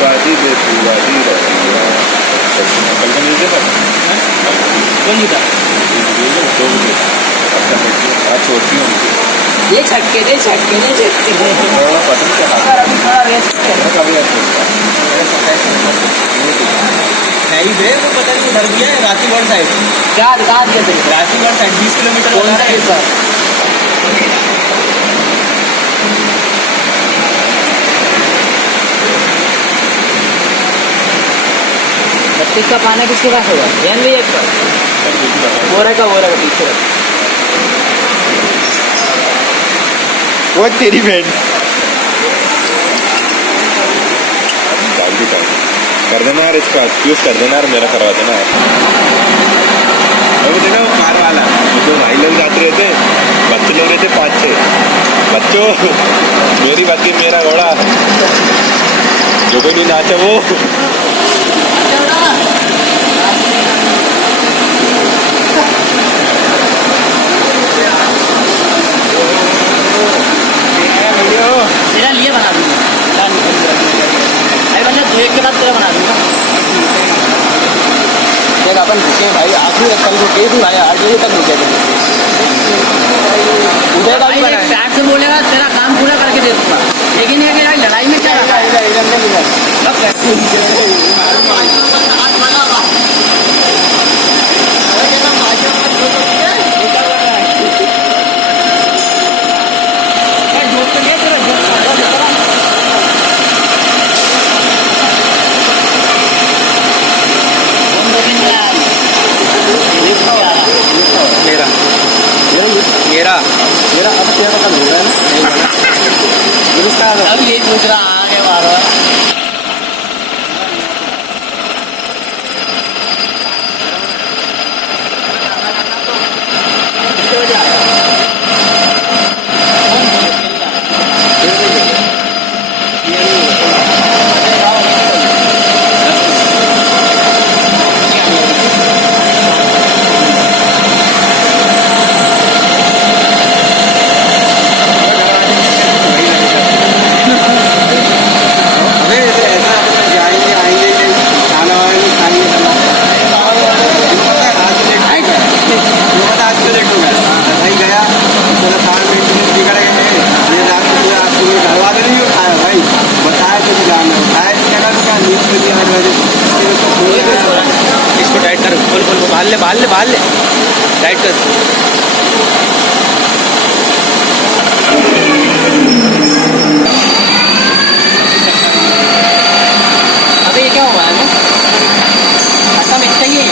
शिवाजी दे शिवाजी कल का न्यूज़ देखा कौन जीता? आज छोटी हूँ ये छक्के दे छक्के दे छक्के दे पता नहीं क्या है ही बे, वो पता नहीं उधर भी है रातीगढ़ साइड। क्या कहाँ दिया थे? रातीगढ़ साइड 20 किलोमीटर। कौन सा हिस्सा? बत्तीस का पाना किसके पास होगा? ध्यान भी एक बार वो रहेगा पीछे वो तेरी बहन कर देना यार, इसका एक्सक्यूज कर देना यार, मेरा करवा देना यार। अभी देखा वो कार वाला जो भाई लोग जाते रहते, बच्चे लोग रहते 5-6 बच्चों, मेरी बाकी मेरा घोड़ा जो कोई नहीं नाचे वो तेरा लिए बना दूंगा। अरे बंदा 2-1 के बाद तेरा बना दूंगा। देख अपन रुके भाई, आखिरी कल रुके थे भाई, 8 बजे तक रुके थे। उधर का भी बना है। प्यार से बोलेगा तेरा काम पूरा करके दे दूंगा, लेकिन ये कि यार लड़ाई में क्या रखा है? मेरा अब तेरा पता नहीं है ना, अब यही पूछ रहा आगे मारो। इसको टाइट कर, खोल बाहर ले टाइट कर। अबे ये क्या हुआ है? ऐसा मिलता ही है।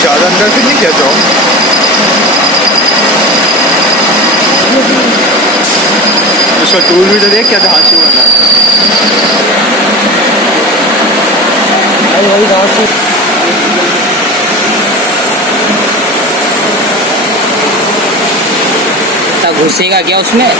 ज़्यादा अंदर से नहीं क्या जाओ। उसका टूल भी तो देख क्या धांसू वाला है। वही धांसू घुसेगा क्या उसमें?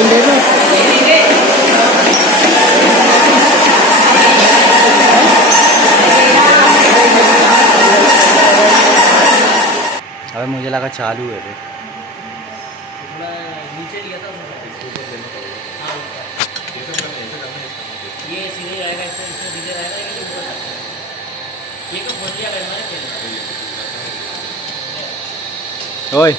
चाबी ले लो। अबे मुझे लगा चालू है रे। नीचे लिया था हाँ, ये सीधे रहेगा, इससे सीधे रहेगा, ये तो खोल लिया मैंने ओए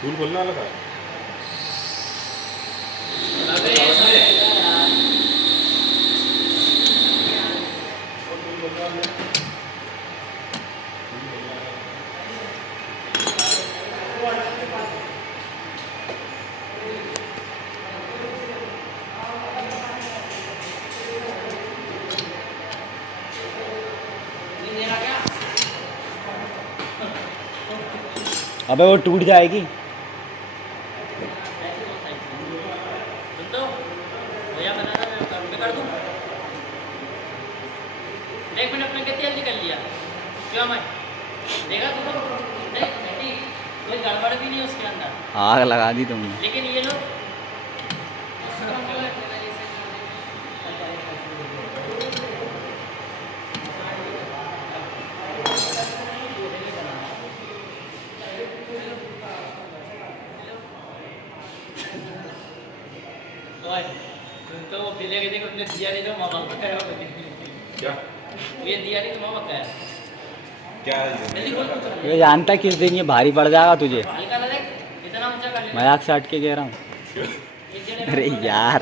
फूल खोलने वाला था। अबे वो टूट जाएगी। एक मिनट में कितनी जल्दी कर लिया क्यों मैं देखा तुमको नहीं कोई गड़बड़ भी नहीं उसके अंदर आग लगा दी तुमने। लेकिन ये लोग तो वो पीले के देखो तुमने दिया नहीं तो मामा का है क्या ये दिया नहीं तो मामा का है क्या है जल्दी खोल ये जानता है किस दिन ये भारी पड़ जाएगा तुझे। हल्का लगा इतना ऊंचा कर ले मजाक से हट के कह रहा हूँ। अरे यार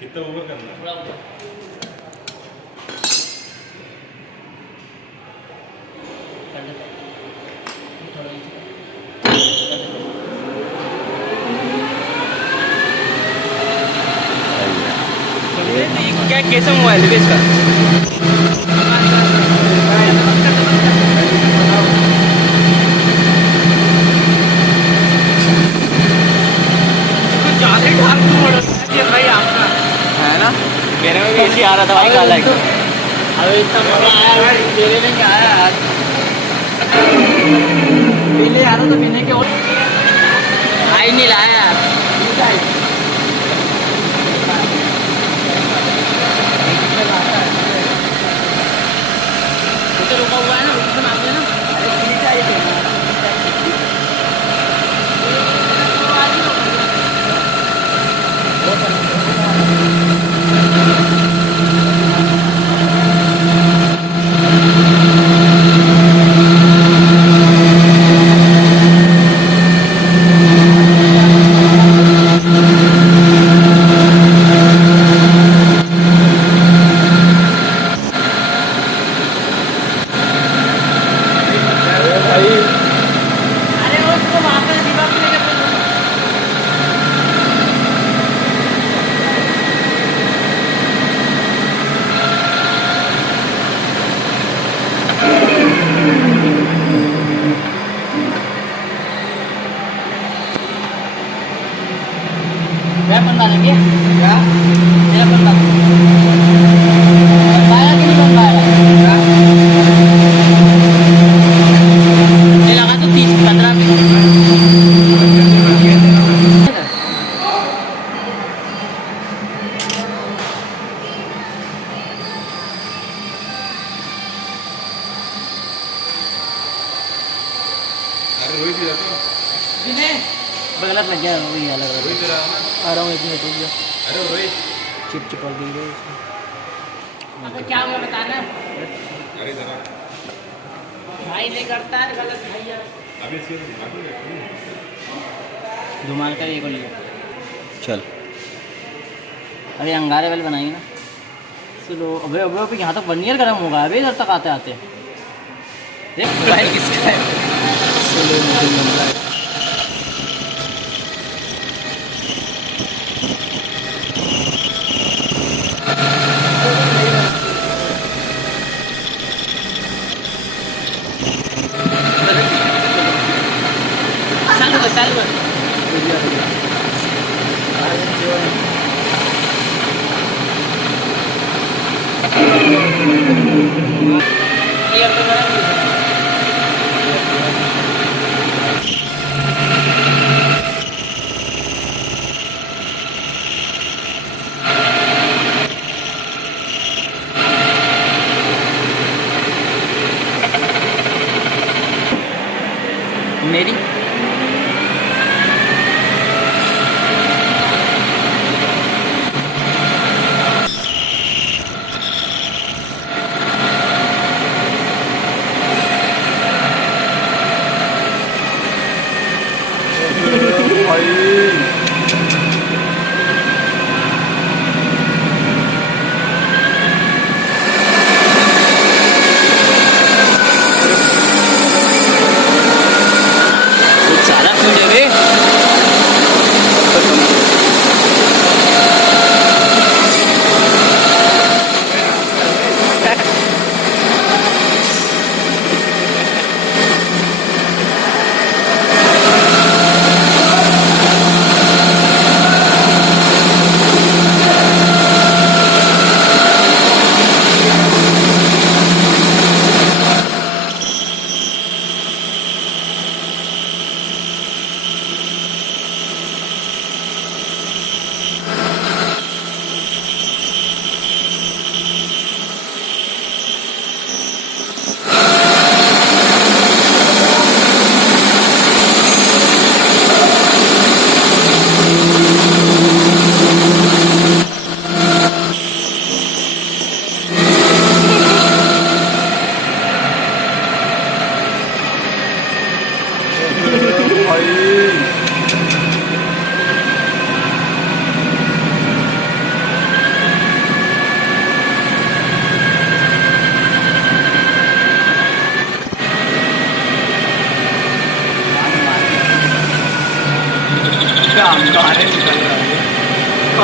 कितना ऊपर करना है? थोड़ा ऊपर कर दे थोड़ा क्या कैसा मोबाइल है इसका भाई आपका है ना, मेरे में भी ऐसे आ रहा था भाई काला एक। अरे इतना मजा आया तेरे में क्या आया यार पीले आ रहा तो पीने के और भाई नहीं लाया यार उसे रुका हुआ है ना उससे मांग लेना अरे ठीक है ये अरे उसको वहाँ पे दीवार पे लेके क्या बंदा लेंगे क्या मेरा बंदा पाया कि नहीं बन पाया ये लगा तो 30-15 मिनट अरे रोहित भी जाते हो? गलत लग गया वही अलग अलग रोहित रहा ना? आ रहा हूँ 1 मिनट रुक जा अरे वो रोहित चिप चिपड़ दी गई अब क्या हुआ बताना अरे जरा भाई नहीं करता है गलत भैया अभी इसके दिमाग में रखो। धुमाल कर ये को लिया चल अरे अंगारे वाले बनाएंगे ना चलो अबे अबे अबे यहाँ तक वर्नियर गर्म होगा अबे इधर तक आते आते देख भाई किसका है चलो मुझे मिल रहा है क्लियर तो करेंगे। मेरी कुछ सारा क्यों ले बे?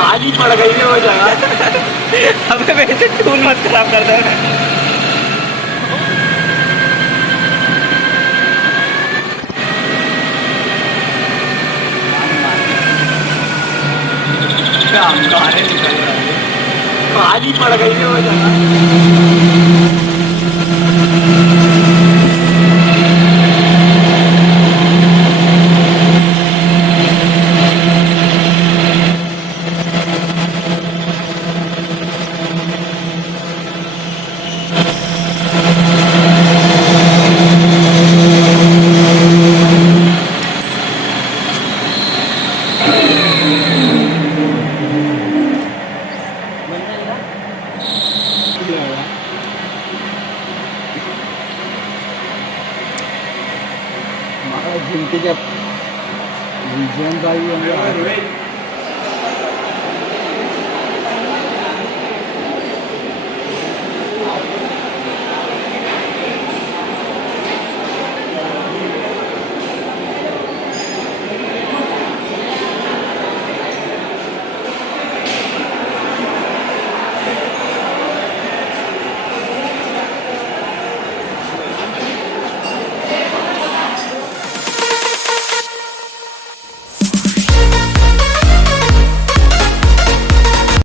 आज ही पड़ गई है वो जगह। अबे वैसे टूल मत खराब कर दे। आज ही पड़ गई है वो जगह। जिनके जब विजयन का